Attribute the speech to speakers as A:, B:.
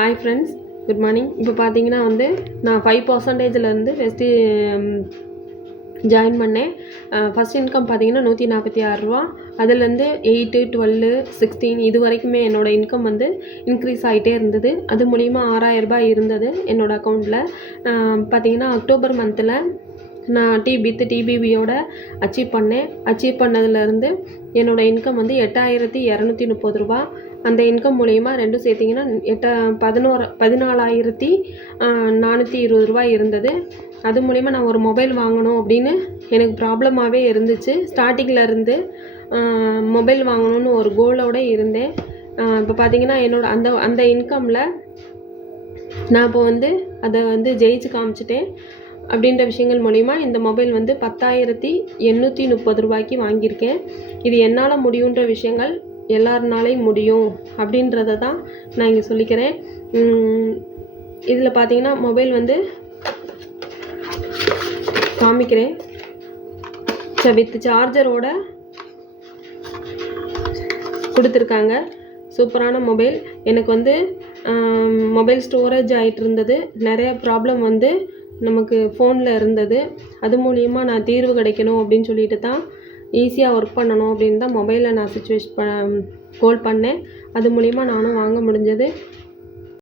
A: Hi friends good morning இப்போ பார்த்தீங்கன்னா வந்து நான் ஃபைவ் பர்சன்டேஜ்லேருந்து ஃபஸ்ட்டு ஜாயின் பண்ணேன். ஃபஸ்ட் இன்கம் பார்த்தீங்கன்னா நூற்றி நாற்பத்தி ஆறுரூவா அதுலேருந்து எயிட்டு டுவெல்லு சிக்ஸ்டீன் இது வரைக்குமே என்னோடய இன்கம் வந்து இன்க்ரீஸ் ஆகிட்டே இருந்தது. அது மூலிமா ஆறாயிரரூபா இருந்தது என்னோடய அக்கௌண்ட்டில் பார்த்தீங்கன்னா அக்டோபர் மந்தில் நான் டி வித் டிபிபியோட அச்சீவ் பண்ணேன். அச்சீவ் பண்ணதுலேருந்து என்னோடய இன்கம் வந்து எட்டாயிரத்தி இரநூத்தி முப்பது ரூபா. அந்த இன்கம் மூலயமா ரெண்டும் சேர்த்திங்கன்னா எட்ட பதினோரு பதினாலாயிரத்தி நானூற்றி இருபது ரூபாய் இருந்தது. அது மூலிமா நான் ஒரு மொபைல் வாங்கணும் அப்படின்னு எனக்கு ப்ராப்ளமாகவே இருந்துச்சு. ஸ்டார்டிங்கில் இருந்து மொபைல் வாங்கணும்னு ஒரு கோலோடு இருந்தேன். இப்போ பார்த்தீங்கன்னா என்னோட அந்த அந்த இன்கமில் நான் இப்போ வந்து அதை வந்து ஜெயிச்சு காமிச்சிட்டேன். அப்படின்ற விஷயங்கள் மூலிமா இந்த மொபைல் வந்து பத்தாயிரத்தி எண்ணூற்றி முப்பது ரூபாய்க்கு வாங்கியிருக்கேன். இது என்னால் முடியுன்ற விஷயங்கள் எல்லாருனாலையும் முடியும் அப்படின்றத தான் நான் இங்கே சொல்லிக்கிறேன். இதில் பார்த்தீங்கன்னா மொபைல் வந்து காமிக்கிறேன். ச வித் சார்ஜரோட கொடுத்துருக்காங்க. சூப்பரான மொபைல் எனக்கு வந்து மொபைல் ஸ்டோரேஜ் ஆகிட்டு இருந்தது. நிறைய ப்ராப்ளம் வந்து நமக்கு ஃபோனில் இருந்தது. அது மூலியமாக நான் தீர்வு கிடைக்கணும் அப்படின்னு சொல்லிட்டு தான் ஈஸியாக ஒர்க் பண்ணணும் அப்படின்னு தான் மொபைலில் நான் சுச்சுவேஷன் ப கோல் பண்ணேன். அது மூலிமா நானும் வாங்க முடிஞ்சது.